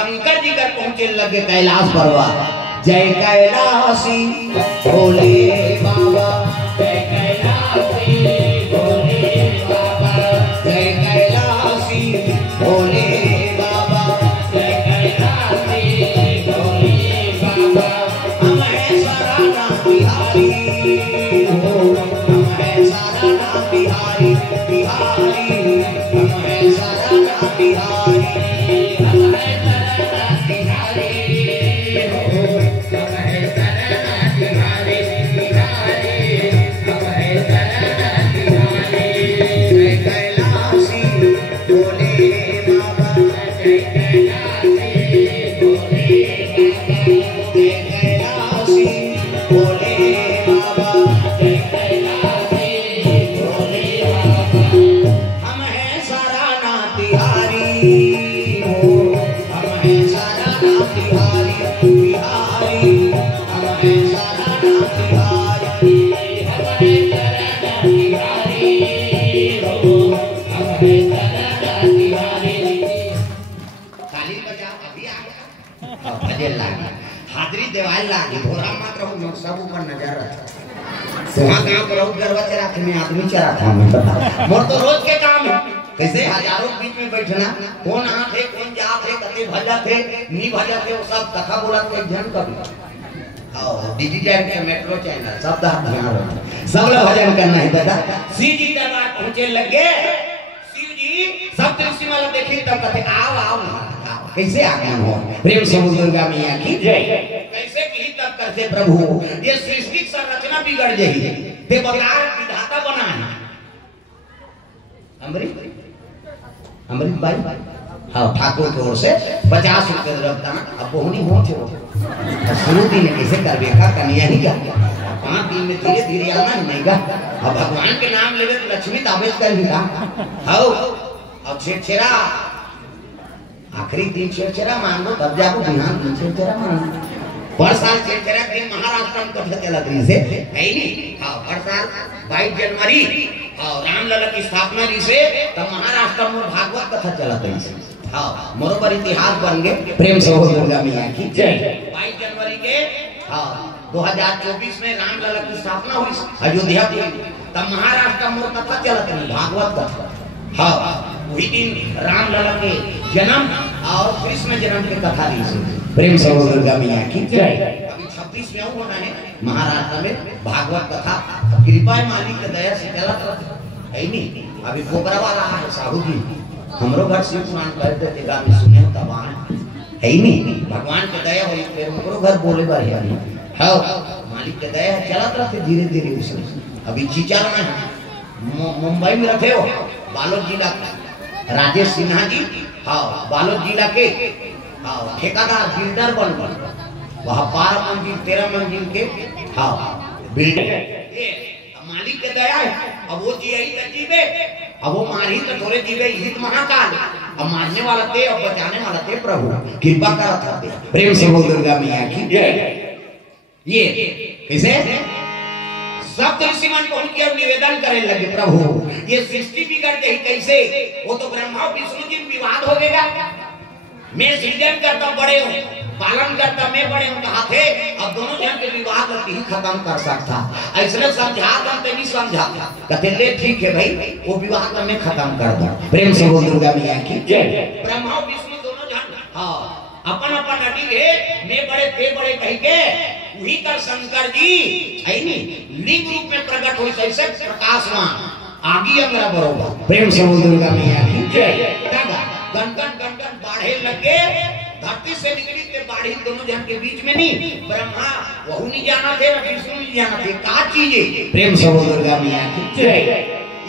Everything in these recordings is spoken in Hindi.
शंकर जी कर पहुंचे लगे कैलाश पर्वत। जय कैलाशी भोले बाबा, जय कैलाशी भोले बाबा, जय कैलाशी भोले बाबा, जय कैलाशी भोले बाबा। हम है सारा बिहारी हो, हम है सारा बिहारी बिहारी, हम है सारा बिहारी, हम है सारा बिहारी हो, हम है सारा बिहारी बिहारी, हम है सारा बिहारी। जय कैलाशी भोले बाबा, जय कैलाशी भोले बाबा, जय कैलाशी भोले बाबा, जय कैलाशी भोले बाबा। हम है सारा ना बिहारी हो, हम है सारा ना बिहारी बिहारी, हम है सारा ना बिहारी, हम है सारा ना बिहारी हो, हम है सारा ना बिहारी। ताली बजा अभी आ गया, भजन लागी, हाजरी देवाल लागी, भोरा मात्र हूँ सब ऊपर नजर रखा। वहाँ गाँव पर बहुत गरबा चरा थे, मैं आदमी चरा था, मैं बता मोर तो रोज के काम है। कैसे हजारों के बीच में बैठना, कौन आ थे कौन जा थे, कते भजा थे नी भजा थे, वो सब कथा बोला थे जन कभी। आओ डीडी के मेट्रो चैनल सब ध्यान रखो, सब लोग भजन करना है दादा। शिव जी दरबार पहुंचे लगे, शिव जी सब ऋषि वाला देखे तब कहते आओ आओ कैसे आगमन हो, प्रेम समुद्र दुर्गा मैया की जय। कैसे की तब करते प्रभु, ये सृष्टि की संरचना बिगड़ गई, ते बगलार विधाता बना है। अमृत भाई हाँ ठाकुर की ओर से 50 रुपए रखता, अब बहुनी हो थे शुरू दिन कैसे करबे का कन्या ही क्या 5 दिन में धीरे धीरे आना नहीं का। अब भगवान के नाम लेवे तो लक्ष्मी ताबेज कर ली का हाउ। अब छेड़ा आखिरी दिन छेड़ा मान लो, तब जाको बिहान छेड़ा मान लो। हर साल छेड़ा दिन महाराष्ट्र में कथा चला दिन से है नहीं। हाँ हर साल 22 जनवरी रामलला की स्थापना जी से तब महाराष्ट्र में भागवत कथा चला दिन। हाँ मोरोबर इतिहास बन गए, प्रेम सहोदर दुर्गा मैया की जय। 22 जनवरी के 2024 में रामलला की स्थापना हुई अयोध्या की, तब महाराष्ट्र में कथा चला दिन भागवत कथा। हाँ वही दिन रामलला के जन्म और कृष्ण जन्म की कथा ली, प्रेम सहोदर दुर्गा मैया की जय। अभी 26 में होना है महाराष्ट्र में भागवत कथा, कृपा मालिक के दया से चला है नहीं। अभी पोखरा वाला है साहू जी, हमरो घर शिव पुराण कर देते गा में सुने हो तब है नहीं। भगवान के दया हो फिर हमरो घर बोले बार है हाँ मालिक के दया चलत रहते धीरे धीरे उसमें। अभी चीचार में मुंबई में रहते हो, बालोद जिला राजेश सिन्हा जी हाँ बालोद जिला के हाँ ठेकादार बिल्डर बन गए, वहाँ 12 मंजिल 13 मंजिल के हाँ बिल्डर मालिक के दया है। अब वो जी यही जीवे, अब वो मारी तो थोड़े जीवे हित महाकाल, अब मारने वाला थे और बचाने वाला थे प्रभु, कृपा करा था प्रेम से बोल दुर्गा मैया की ये कैसे सब ऋषिमान पहुंच के निवेदन करे लगे प्रभु ये सृष्टि बिगड़ गई कैसे, वो तो ब्रह्मा विष्णु जी विवाद हो गएगा। मैं सृजन करता बड़े हूँ, पालन करता मैं बड़े हूँ कहा थे, अब दोनों जन के विवाद ही खत्म कर सकता। ऐसे समझा नहीं समझा कहते ले ठीक है भाई वो विवाद मैं खत्म कर दूं। प्रेम से बोल दुर्गा मैया की जय। ब्रह्मा विष्णु दोनों जन हाँ अपन अपन अटी है, मैं बड़े थे बड़े कह के वही कर शंकर जी है नहीं लिंग रूप में प्रकट हुई कैसे प्रकाशवान आगे अंगरा बरोबर। प्रेम से बोल दुर्गा मैया की जय। गणगण गणगण बाढ़े लगे, धरती से निकली थे बाढ़ी दोनों जन के बीच में नहीं, ब्रह्मा वहु नहीं जाना थे ना विष्णु नहीं जाना थे का चीजें। प्रेम से बोल दुर्गा मैया की जय।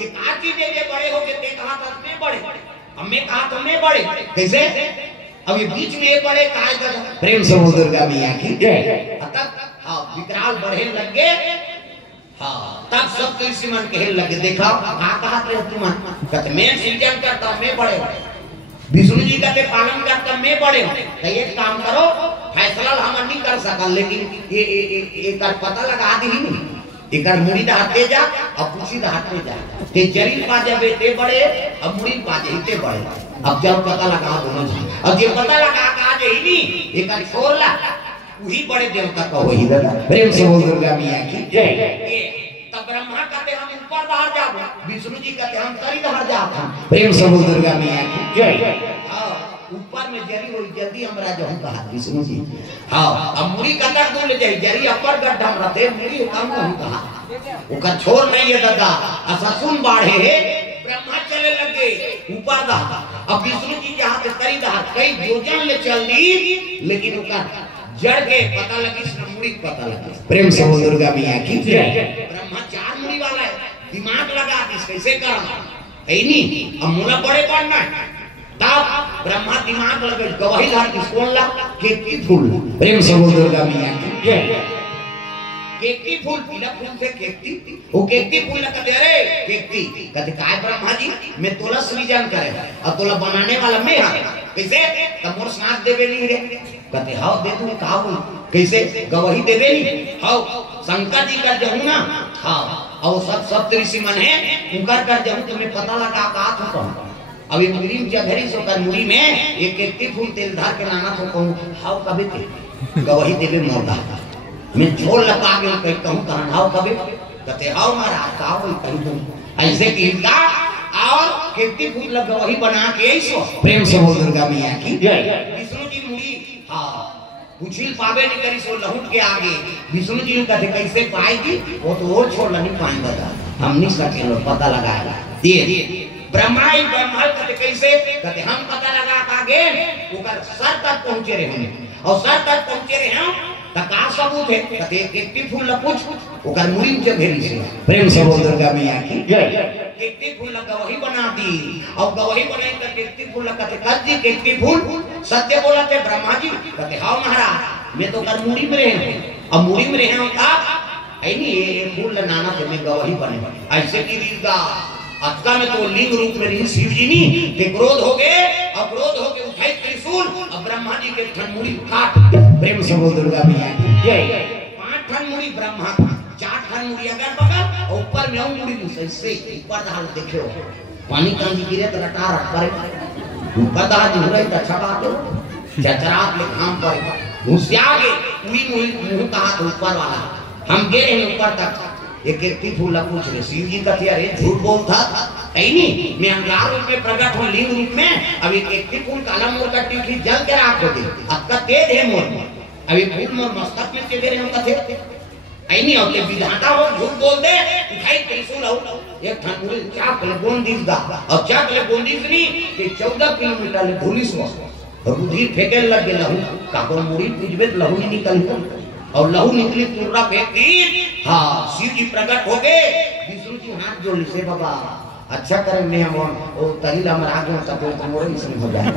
ये का चीजें ये बड़े हो के ते कहा था मैं बड़े, अब मैं कहा था मैं बड़े कैसे, अब ये बीच में एक बड़े काय कर। प्रेम से बोल दुर्गा मैया की जय। तब हाँ विकराल बढ़े लग गए हाँ, तब सब कृषि मन कहने लगे देखा कहा तुम कहते मैं सृजन करता मैं बड़े विष्णु जी कहते पालन करता मैं बड़े तो एक काम करो फैसला हम नहीं कर सका, लेकिन ये एक पता लगा दी नहीं एक मुड़ी दहाते जा अब कुछ दहाते जा ते जरील पाजे बेटे बड़े अब मुड़ी पाजे हिते बड़े। अब जब पता लगा दोनों जी अब ये पता लगा दे ही नहीं एक छोड़ला वही बड़े देवता का वही दादा प्रेम से बोल दुर्गा मैया की जय। तब ब्रह्मा कहते हम ऊपर बाहर जाओ, विष्णु जी कहते हम तरी बाहर जाओ, प्रेम से बोल दुर्गा मैया की जय। हां ऊपर में जरी होई जल्दी हमरा जो कहा विष्णु जी। हां अब मुड़ी कतर दूर ले जाई जरी अपर गड्ढा हमरा दे मुड़ी काम हम कहा ओकर छोड़ नहीं है दादा ऐसा सुन बाढ़े ब्रह्मा चले लगे ऊपर दा। अब विष्णु जी जहां से तरी दा कई भोजन ले चल दी लेकिन ओकर जड़ के पता लगी मुड़ी पता लगी प्रेम से बोल दुर्गा मैया की जय। ब्रह्मा चार मुड़ी वाला है दिमाग लगा दिस कैसे करना है नहीं अब मुड़ा बड़े पड़ना है तब ब्रह्मा दिमाग लगे गवाही धार किसको ला केकी फूल प्रेम से बोल दुर्गा मैया की जय। केकी फूल पीला फूल से केकी वो केकी फूल लगा दे रे केकी कहते काय ब्रह्मा जी मैं तोला सृजन करे और तोला बनाने वाला मैं हां कैसे तब मोर साथ देवे नहीं रे कहते हां दे तू का बोल कैसे गवाही देवे नहीं हां शंकर जी का जहू ना हां और सब ऋषि मन है उनका कर जहू तुम्हें पता लगा का था अभी मुरी के घरी सो कर मुरी में एक केकी फूल तेल धार के नाना तो कहूं हां कभी ते गवाही देवे मोरदा मैं झोल लगा के कहता हूं कहां हां कभी कहते हां महाराज का बोल कहीं तुम ऐसे की का और केकी फूल लगा वही बना के ऐसो प्रेम से बोल दुर्गा मैया की जय। विष्णु जी मुड़ी हां कुछिल पावे नहीं करी सो लहुट के आगे विष्णु जी ने कहते कैसे पाएगी वो तो और छोड़ नहीं पाएंगे हम नहीं सके लोग पता लगाएगा ये ब्रह्मा ही ब्रह्मा कहते कैसे कहते हम पता लगा पागे ऊपर सर तक पहुंचे रहे और सर तक पहुंचे रहे हैं त का सबूत है कहते केकी फूल ल पूछ ओकर मुड़ी के भेरी से प्रेम से बोल दुर्गा मैया की जय। केकी फूल लगा वही बना दी और गवाही बनाई त केकी फूल लगा कहते कजी केकी फूल सत्य बोला थे ब्रह्मा जी कहते हां महाराज मैं तो कर मुड़ी में रहे अब मुड़ी में रहे का है नहीं ये फूल नाना से मैं गवाही बने ऐसे की रीगा अटका में तो लिंग रूप में रही शिव जी नहीं के क्रोध हो गए और क्रोध हो के उठाई त्रिशूल और ब्रह्मा जी के ठनमुड़ी काट प्रेम से बोल दुर्गा मैया जय। 5 ठनमुड़ी ब्रह्मा 4 ठनमुड़ी अगर बगल और ऊपर में और मुड़ी से ऊपर दाल देखो पानी कांजी गिरे तो रटा रट पर ऊपर दाल जुड़े तो छपा दो चचरात में काम पर घुस आगे उई मुंह कहा तो ऊपर वाला हम गए हैं ऊपर तक एक एक फूल ला पूछ रहे शिव जी का थे अरे झूठ बोलता है नहीं मैं अंगार रूप में प्रकट हूं लिंग रूप में अभी एक फूल काला मोर का टिकी जल के राख होती अब का तेज है मोर अभी फूल मोर मस्तक में चले रहे हम कथे आई नहीं होते विधाता हो झूठ बोल दे उठाई त्रिशूल हो एक ठंडुरी चाक ले गोंदीस दा और चाक ले गोंदीस नहीं कि 14 किलोमीटर ले धुलिस हो रुधिर फेंके लग गेल हूं काको मुड़ी पूजबे लहू नहीं निकल और लहू निकली तुर्रा फेंकी हां शिव जी प्रकट हो गए विष्णु जी हाथ जोड़ से बाबा अच्छा करे मैं हम वो तरीला में आगे तक तो मोर इसमें हो जाए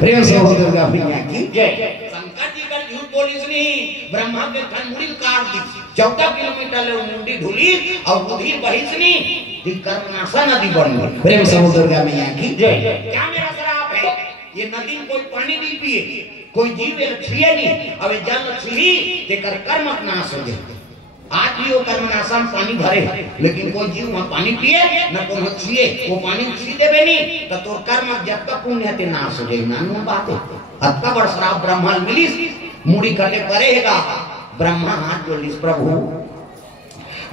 प्रेम से हो दुर्गा मैया की जय। शंकर जी का झूठ बोली नहीं ब्रह्मा के ठन मुड़ी काट दी 14 किलोमीटर ले मुंडी ढुली और रुधिर बहिसनी दी कर्मनाशा नदी बन गई प्रेम से हो दुर्गा मैया की जय। क्या मेरा श्राप है ये नदी कोई पानी नहीं पिए कोई जीव छुए नहीं अब जल छुई तेकर कर्म नाश हो जाए आज भी वो कर्म नाशा में पानी भरे लेकिन कोई जीव वहां पानी पिए न कोनो छुए वो पानी छुई देबे नहीं तो तोर कर्म जब तक पुण्य ते नाश हो जाए नानू बात है अतका बड़ श्राप ब्रह्मा मिलिस मुड़ी कटे करेगा ब्रह्मा हाथ जोड़िस प्रभु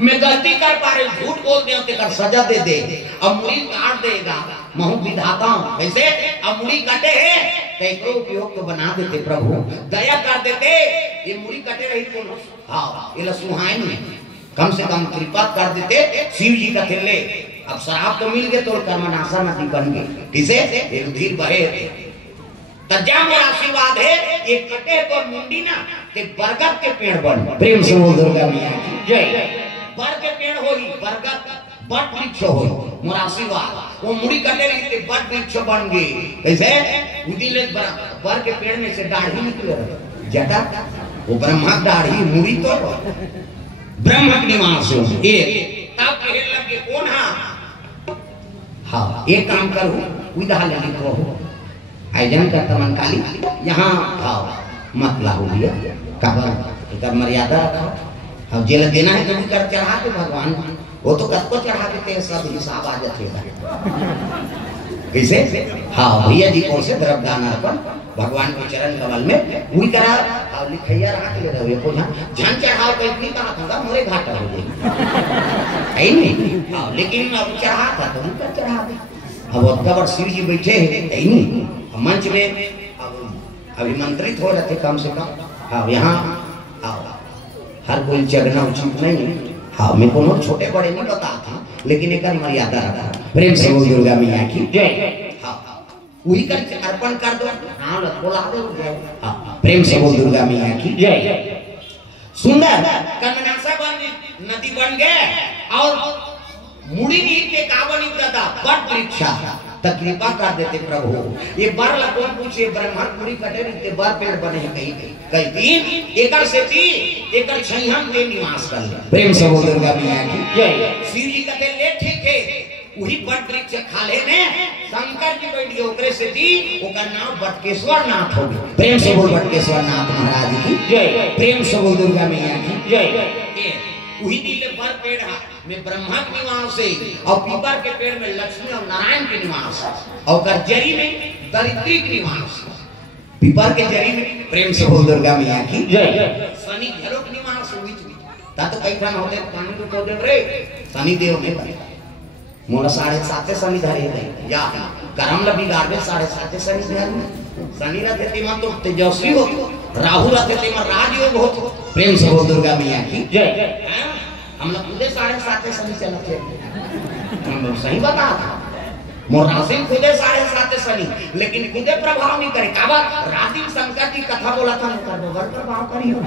मैं गलती कर पा रही झूठ बोल दे तेकर सजा दे दे अब मुड़ी काट देगा महु विधाता हूं कैसे अब मुड़ी कटे है तेको उपयोग तो बना देते प्रभु दया कर देते ये मुड़ी कटे रही तो हां ये सुहाई में कम से कम कृपा कर देते शिव जी का थेले अब शराब तो मिल गए तो कर्मनाशा नदी बन गई किसे एक धीर बहे तजा मोर आशीर्वाद है ये कटे तो मुंडी ना ते बरगद के पेड़ बन प्रेम से बोल दुर्गा मैया की जय। बर के पेड़ होई बरगद बट वृक्ष होई मोर आशीर्वाद वो मुड़ी कटे रही ते बट वृक्ष बन गई कैसे उदिले बर के पेड़ में से दाढ़ी निकले जटा वो ब्रह्मा दाढ़ी मुड़ी तो ब्रह्म निवास हो ये तब कहे लगे कौन हां एक काम करो उधर ले लिखो आयोजन का तमन काली यहाँ आओ मत लाओ भैया का मर्यादा रखो अब जेल देना है तो भी कर चढ़ा के भगवान वो तो कब को चढ़ा देते हैं सब हिसाब आ जाते हैं कैसे? हाँ भैया जी कौन से द्रव दान अर्पण भगवान के चरण कमल में वही करा और लिखैया रहा के ले रहे को झन चढ़ाओ कहीं भी कहा था मोरे घाटा हो गई है नहीं। हाँ लेकिन अब चढ़ा था तो उनका चढ़ा दे। अब अकबर शिव जी बैठे हैं नहीं मंच में अभिमंत्रित हो रहे थे कम से कम। हाँ यहाँ हर कोई जगना उचित नहीं। हाँ मैं कोनो छोटे बड़े नहीं बता था लेकिन एक मर्यादा रखा। प्रेम से बोल दुर्गा मैया की जय। हाँ वही कर अर्पण कर दो। हाँ बोला दो जय। हाँ प्रेम से बोल दुर्गा मैया की जय। सुंदर कर्मनाशा बन नदी बन गए और मुड़ी नीर के काबनी प्रदा बट वृक्षा तक कृपा कर देते प्रभु। ये बार लगों पूछे ब्रह्मांड पूरी कटे इतने बार पेड़ बने हैं कहीं कहीं तीन एकड़ से तीन एकड़ छहियन के निवास कर ले। प्रेम से बोल दुर्गा मैया की जय। शिव जी कहते ले ठीक है वही बट वृक्ष खाले ने शंकर जी बैठ गए ओकरे से दी ओकर नाम बटकेश्वर नाथ हो गए। प्रेम से बोल बटकेश्वर नाथ महाराज की जय। प्रेम से बोल दुर्गा मैया की जय। वही नीले पर पेड़ में ब्रह्मा के निवास है और पीपर के पेड़ में लक्ष्मी और नारायण के निवास और जरी में दरिद्री के निवास। पीपर के जरी में प्रेम से बोल दुर्गा मैया की जय। शनि घरों के निवास हुई ता तो कई ठन होते पानी को तो दे रे शनि देव ने कहा मोला 7.5 शनि धरे दे या करम ल बिगाड़ दे 7.5 शनि धरे। शनि रहते तेमा तो तेजस्वी हो राहु रहते तेमा राजयोग हो। प्रेम से बोल दुर्गा मैया की जय। हम लोग खुदे 7.5 शनि चलते हम लोग सही बता था मोर राशि खुदे 7.5 शनि लेकिन खुदे प्रभाव नहीं करे। काबा राति शंकर की कथा बोला था कर दो प्रभाव करियो।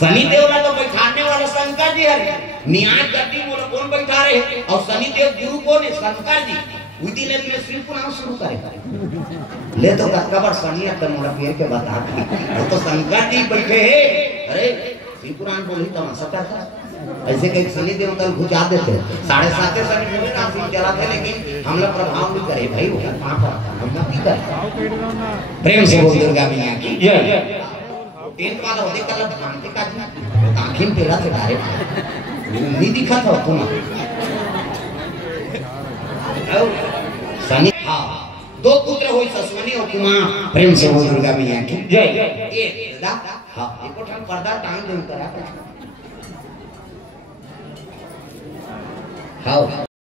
शनि देव ना तो बैठाने वाला शंकर जी है न्याय करती मोला कौन बैठा रहे और शनि देव गुरु कौन है शंकर जी। उसी दिन में शिव पुराण शुरू करे ले तो कबर शनि है मोला पेड़ के बता वो तो शंकर जी बैठे है। अरे शिव पुराण बोली तो सटा था ऐसे कई शनि देव तल घुचा देते 7.5 शनि देव काफी चलाते लेकिन हम लोग प्रभाव नहीं करे भाई वो कहां पर हम लोग की करे। प्रेम से बोल दुर्गा मैया की जय। तीन बाद होते कल मानते का आंखें तेरा से डायरेक्ट नहीं दिखा था तुम शनि। हाँ 2 पुत्र हुई सस्वनी और कुमार। प्रेम से बोल दुर्गा मैया की जय। ये दादा हाँ एको ठाम पर्दा टांग दे करा हाँ